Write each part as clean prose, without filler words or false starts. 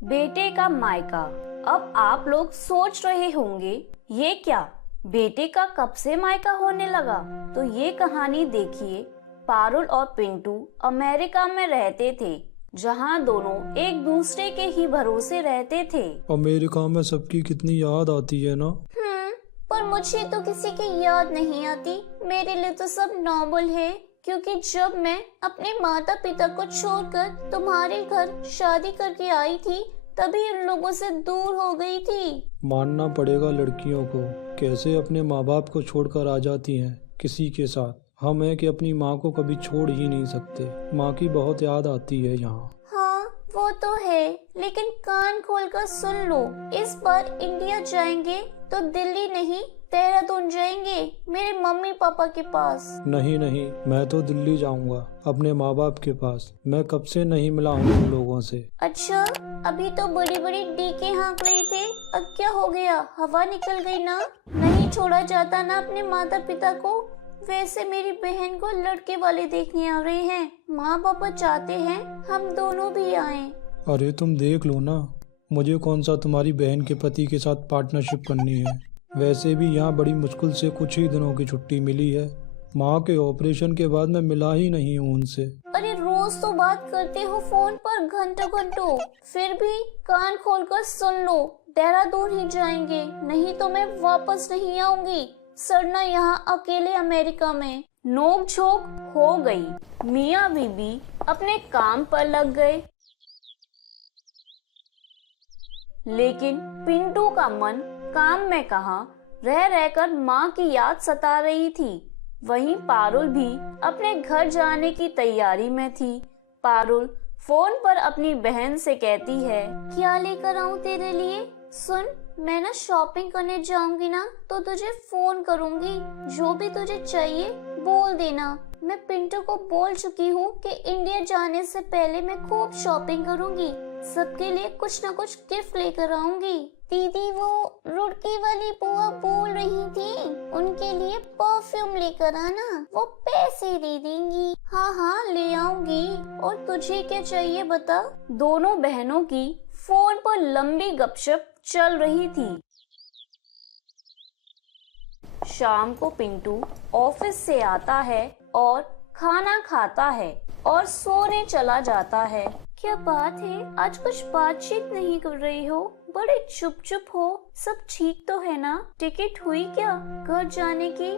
बेटे का मायका। अब आप लोग सोच रहे होंगे ये क्या, बेटे का कब से मायका होने लगा? तो ये कहानी देखिए। पारुल और पिंटू अमेरिका में रहते थे, जहाँ दोनों एक दूसरे के ही भरोसे रहते थे। अमेरिका में सबकी कितनी याद आती है ना। पर मुझे तो किसी की याद नहीं आती। मेरे लिए तो सब नॉर्मल है, क्योंकि जब मैं अपने माता पिता को छोड़कर तुम्हारे घर शादी करके आई थी, तभी उन लोगों से दूर हो गई थी। मानना पड़ेगा लड़कियों को, कैसे अपने माँ बाप को छोड़कर आ जाती हैं किसी के साथ। हम है कि अपनी माँ को कभी छोड़ ही नहीं सकते। माँ की बहुत याद आती है यहाँ। हाँ वो तो है, लेकिन कान खोलकर सुन लो। इस बार इंडिया जाएंगे तो दिल्ली नहीं, देहरादून जाएंगे, मेरे मम्मी पापा के पास। नहीं नहीं, मैं तो दिल्ली जाऊंगा, अपने माँ बाप के पास। मैं कब से नहीं मिला हूँ उन लोगों से। अच्छा, अभी तो बड़ी बड़ी डीके हाँक रहे थे, अब क्या हो गया? हवा निकल गई ना? नहीं छोड़ा जाता ना अपने माता पिता को। वैसे मेरी बहन को लड़के वाले देखने आ रहे हैं, माँ पापा चाहते हैं हम दोनों भी आएं। अरे तुम देख लो ना, मुझे कौन सा तुम्हारी बहन के पति के साथ पार्टनरशिप करनी है। वैसे भी यहाँ बड़ी मुश्किल से कुछ ही दिनों की छुट्टी मिली है। माँ के ऑपरेशन के बाद मैं मिला ही नहीं हूँ उनसे। अरे रोज तो बात करते हो फोन पर घंटों घंटों, फिर भी कान खोलकर सुन लो। देहरादून ही जाएंगे, नहीं तो मैं वापस नहीं आऊंगी। सड़ना यहाँ अकेले अमेरिका में। नोक झोंक हो गई। मियाँ बीबी अपने काम पर लग गए, लेकिन पिंटू का मन काम में कहाँ, रह रहकर माँ की याद सता रही थी। वहीं पारुल भी अपने घर जाने की तैयारी में थी। पारुल फोन पर अपनी बहन से कहती है, क्या लेकर आऊं तेरे लिए? सुन, मैं ना शॉपिंग करने जाऊंगी ना, तो तुझे फोन करूंगी। जो भी तुझे चाहिए बोल देना। मैं पिंटू को बोल चुकी हूँ कि इंडिया जाने से पहले मैं खूब शॉपिंग करूंगी, सबके लिए कुछ न कुछ गिफ्ट लेकर आऊंगी। दीदी, वो रुड़की वाली बुआ बोल रही थी उनके लिए परफ्यूम लेकर आना, वो पैसे दे देंगी। हाँ हाँ ले आऊंगी। और तुझे क्या चाहिए बता? दोनों बहनों की फोन पर लंबी गपशप चल रही थी। शाम को पिंटू ऑफिस से आता है और खाना खाता है और सोने चला जाता है। क्या बात है, आज कुछ बातचीत नहीं कर रही हो? बड़े चुप चुप हो। सब ठीक तो है ना? टिकट हुई क्या घर जाने की?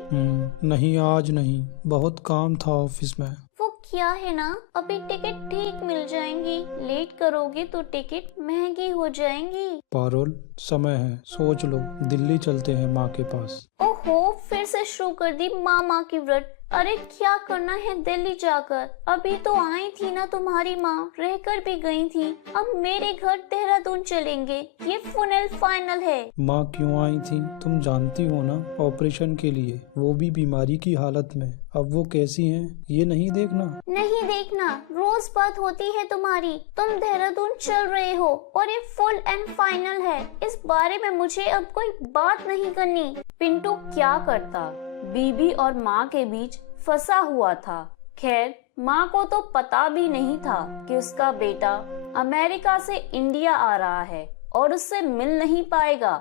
नहीं, आज नहीं, बहुत काम था ऑफिस में। वो क्या है ना, अभी टिकट ठीक मिल जाएंगी, लेट करोगे तो टिकट महंगी हो जाएंगी। पारुल, समय है, सोच लो, दिल्ली चलते हैं माँ के पास। ओहो, फिर से शुरू कर दी माँ की व्रत। अरे क्या करना है दिल्ली जाकर? अभी तो आई थी ना तुम्हारी माँ, रहकर भी गई थी। अब मेरे घर देहरादून चलेंगे, ये फाइनल है। माँ क्यों आई थी तुम जानती हो ना, ऑपरेशन के लिए, वो भी बीमारी की हालत में। अब वो कैसी हैं ये नहीं देखना? नहीं देखना, रोज बात होती है तुम्हारी। तुम देहरादून चल रहे हो और ये फुल एंड फाइनल है। इस बारे में मुझे अब कोई बात नहीं करनी। पिंटू क्या करता, बीबी और माँ के बीच फंसा हुआ था। खैर, माँ को तो पता भी नहीं था कि उसका बेटा अमेरिका से इंडिया आ रहा है और उससे मिल नहीं पाएगा।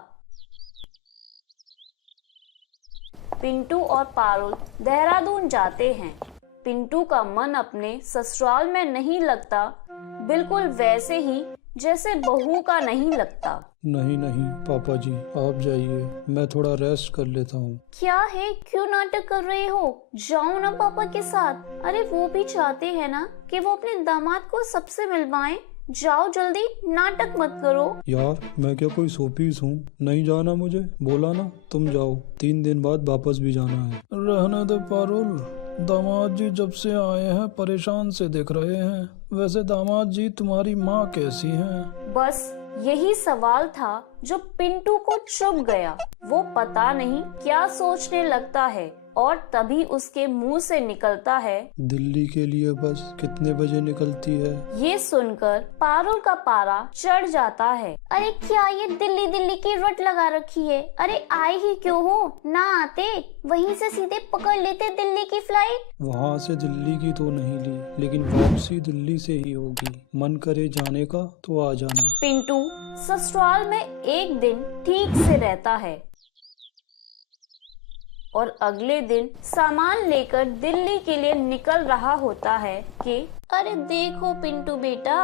पिंटू और पारुल देहरादून जाते हैं। पिंटू का मन अपने ससुराल में नहीं लगता, बिल्कुल वैसे ही जैसे बहू का नहीं लगता। नहीं नहीं पापा जी, आप जाइए, मैं थोड़ा रेस्ट कर लेता हूँ। क्या है, क्यों नाटक कर रहे हो? जाओ ना पापा के साथ। अरे वो भी चाहते हैं ना कि वो अपने दामाद को सबसे मिलवाएं। जाओ जल्दी, नाटक मत करो। यार मैं क्या कोई शोपीस हूँ? नहीं जाना मुझे, बोला ना, तुम जाओ, 3 दिन बाद वापस भी जाना है। रहने दो पारुल, दामाद जी जब से आए हैं परेशान से दिख रहे हैं। वैसे दामाद जी तुम्हारी माँ कैसी हैं? बस यही सवाल था जो पिंटू को चुभ गया। वो पता नहीं क्या सोचने लगता है और तभी उसके मुंह से निकलता है, दिल्ली के लिए बस कितने बजे निकलती है? ये सुनकर पारुल का पारा चढ़ जाता है। अरे क्या ये दिल्ली दिल्ली की रट लगा रखी है? अरे आए ही क्यों हो? ना आते वहीं से सीधे पकड़ लेते दिल्ली की फ्लाइट। वहाँ से दिल्ली की तो नहीं ली, लेकिन वापसी दिल्ली से ही होगी। मन करे जाने का तो आ जाना। पिंटू ससुराल में एक दिन ठीक से रहता है और अगले दिन सामान लेकर दिल्ली के लिए निकल रहा होता है कि अरे देखो पिंटू बेटा,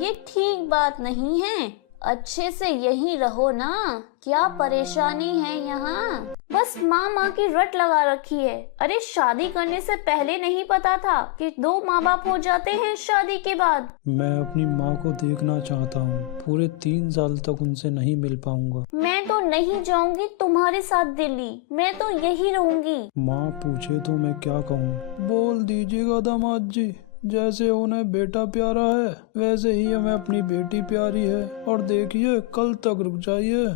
ये ठीक बात नहीं है, अच्छे से यहीं रहो ना, क्या परेशानी है यहाँ? बस माँ की रट लगा रखी है। अरे शादी करने से पहले नहीं पता था कि 2 माँ बाप हो जाते हैं शादी के बाद। मैं अपनी माँ को देखना चाहता हूँ, पूरे 3 साल तक उनसे नहीं मिल पाऊंगा। मैं तो नहीं जाऊंगी तुम्हारे साथ दिल्ली, मैं तो यही रहूंगी। माँ पूछे तो मैं क्या कहूँ? बोल दीजिएगा दामाद जी, जैसे उन्हें बेटा प्यारा है वैसे ही हमें अपनी बेटी प्यारी है। और देखिए कल तक रुक जाइए,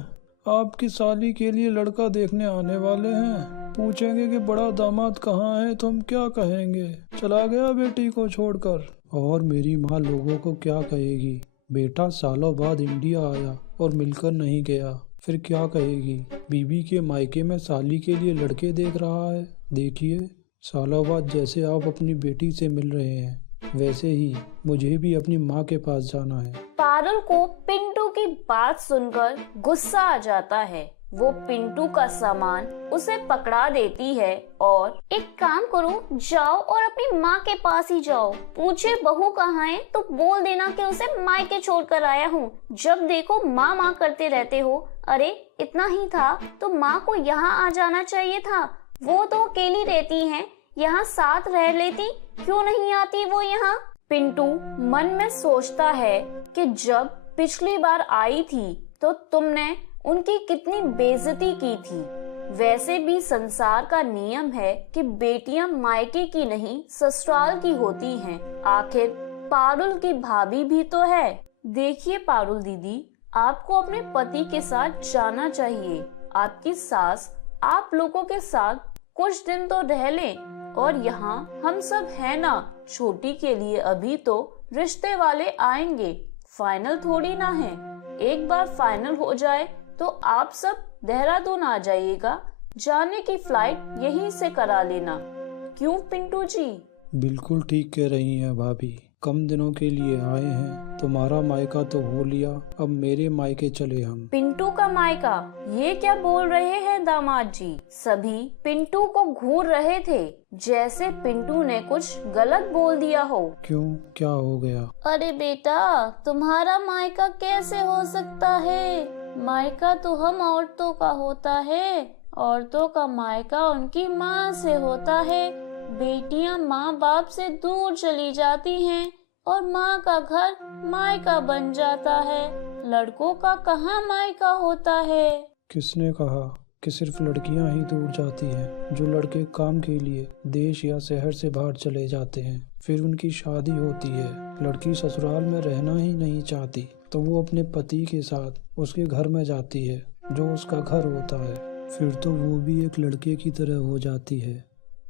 आपकी साली के लिए लड़का देखने आने वाले हैं। पूछेंगे कि बड़ा दामाद कहाँ है तो हम क्या कहेंगे? चला गया बेटी को छोड़कर। और मेरी माँ लोगों को क्या कहेगी? बेटा सालों बाद इंडिया आया और मिलकर नहीं गया, फिर क्या कहेगी? बीबी के मायके में साली के लिए लड़के देख रहा है। देखिए सालों बाद जैसे आप अपनी बेटी से मिल रहे हैं, वैसे ही मुझे भी अपनी माँ के पास जाना है। पारुल को पिंटू की बात सुनकर गुस्सा आ जाता है। वो पिंटू का सामान उसे पकड़ा देती है और एक काम करो, जाओ और अपनी माँ के पास ही जाओ। पूछे बहू कहाँ है तो बोल देना कि उसे मायके छोड़कर आया हूँ। जब देखो माँ करते रहते हो। अरे इतना ही था तो माँ को यहाँ आ जाना चाहिए था। वो तो अकेली रहती हैं, यहाँ साथ रह लेती, क्यों नहीं आती वो यहाँ? पिंटू मन में सोचता है कि जब पिछली बार आई थी तो तुमने उनकी कितनी बेइज्जती की थी। वैसे भी संसार का नियम है कि बेटियां मायके की नहीं ससुराल की होती हैं। आखिर पारुल की भाभी भी तो है। देखिए पारुल दीदी, आपको अपने पति के साथ जाना चाहिए। आपकी सास आप लोगों के साथ कुछ दिन तो रह लें, और यहाँ हम सब है ना। छोटी के लिए अभी तो रिश्ते वाले आएंगे, फाइनल थोड़ी ना है। एक बार फाइनल हो जाए तो आप सब देहरादून आ जाइएगा। जाने की फ्लाइट यहीं से करा लेना। क्यों पिंटू जी? बिल्कुल ठीक कह रही हैं भाभी, कम दिनों के लिए आए हैं, तुम्हारा मायका तो हो लिया, अब मेरे मायके चले हम। पिंटू का मायका? ये क्या बोल रहे हैं दामाद जी? सभी पिंटू को घूर रहे थे, जैसे पिंटू ने कुछ गलत बोल दिया हो। क्यों, क्या हो गया? अरे बेटा, तुम्हारा मायका कैसे हो सकता है? मायका तो हम औरतों का होता है, औरतों का मायका उनकी माँ से होता है। बेटियां माँ बाप से दूर चली जाती हैं और माँ का घर मायका बन जाता है। लड़कों का कहाँ मायका होता है? किसने कहा कि सिर्फ लड़कियां ही दूर जाती हैं? जो लड़के काम के लिए देश या शहर से बाहर चले जाते हैं, फिर उनकी शादी होती है, लड़की ससुराल में रहना ही नहीं चाहती तो वो अपने पति के साथ उसके घर में जाती है, जो उसका घर होता है। फिर तो वो भी एक लड़के की तरह हो जाती है।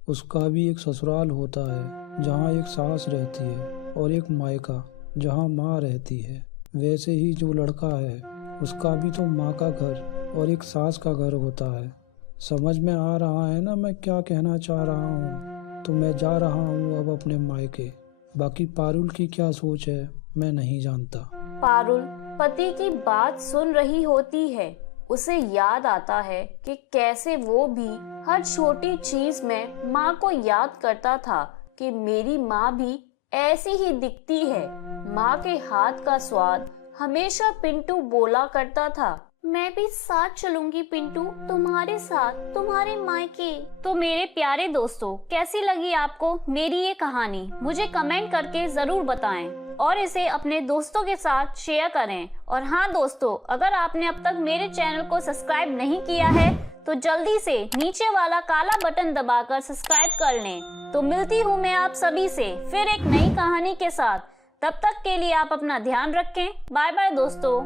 उसका भी एक ससुराल होता है जहाँ एक सास रहती है और एक मायका जहाँ माँ रहती है। वैसे ही जो लड़का है उसका भी तो माँ का घर और एक सास का घर होता है। समझ में आ रहा है ना मैं क्या कहना चाह रहा हूँ? तो मैं जा रहा हूँ अब अपने मायके। बाकी पारुल की क्या सोच है मैं नहीं जानता। पारुल पति की बात सुन रही होती है। उसे याद आता है कि कैसे वो भी हर छोटी चीज में माँ को याद करता था कि मेरी माँ भी ऐसी ही दिखती है। माँ के हाथ का स्वाद हमेशा पिंटू बोला करता था। मैं भी साथ चलूंगी पिंटू, तुम्हारे साथ, तुम्हारे मायके। तो मेरे प्यारे दोस्तों, कैसी लगी आपको मेरी ये कहानी? मुझे कमेंट करके जरूर बताएं और इसे अपने दोस्तों के साथ शेयर करें। और हाँ दोस्तों, अगर आपने अब तक मेरे चैनल को सब्सक्राइब नहीं किया है तो जल्दी से नीचे वाला काला बटन दबाकर सब्सक्राइब कर लें। तो मिलती हूँ मैं आप सभी से फिर एक नई कहानी के साथ। तब तक के लिए आप अपना ध्यान रखें। बाय बाय दोस्तों।